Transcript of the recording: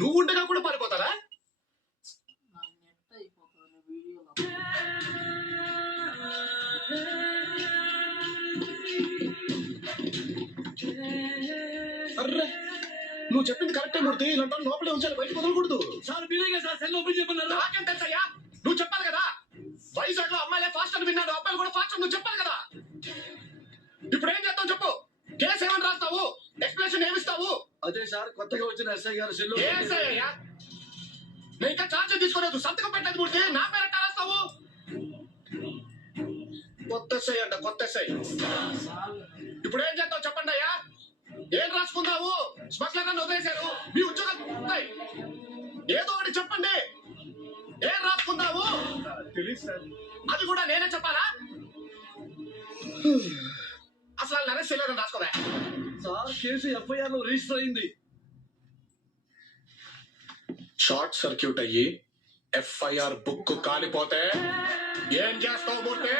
నువ్వు ఉండగా కూడా పారిపోతారా? అర్రే నువ్వు చెప్పింది కరెక్టే మూర్తి. ఇలాంటి లోపలే ఉంచాలి, బయటకు వదలకూడదు. సార్ మీరేగా సార్ సెల్ ఓపెన్ చెప్పన్నారు. నాకేం తెలుసయ్యా? నువ్వు చెప్పాలి కదా. వైజాగ్ లో అమ్మాయిలే ఫాస్ట్ అని విన్నాడు, అబ్బాయిలు కూడా ఫాస్ట్ అని నువ్వు చెప్పాలి కదా. ఇప్పుడు ఏం చేస్తావు చెప్పు. కేసు ఏమని రాస్తావు? ఎక్స్ప్లెనేషన్ ఏమిస్తావు? అదే సార్ కొత్తగా వచ్చిన ఎస్ఐ గారు సెల్. ఏ ఎస్ఐ అయ్యా? నేను ఇంకా ఛార్జ్ తీసుకోలేదు, సంతకం పెట్టలేదు మూర్తి. నా పేరు ఎట్టా రాస్తావు? కొత్త ఎస్ఐ అంట, కొత్త ఎస్ఐ. ఇప్పుడు ఏం చేస్తావు చెప్పండి అయ్యా. ఏం రాసుకుందావు? స్మగ్లర్ నన్ను వదిలేశారు, మీ ఉద్యోగం ఏదో ఒకటి చెప్పండి. ఏం రాసుకుందావు? అది కూడా నేనే చెప్పాలా? అసలు వాళ్ళు అరెస్ట్ చేయలేదని రాసుకోదా? సార్ కేసు ఎఫ్ఐఆర్ లో రిజిస్టర్ అయింది. షార్ట్ సర్క్యూట్ అయ్యి ఎఫ్ఐఆర్ బుక్ కాలిపోతే ఏం చేస్తావు మూర్తి?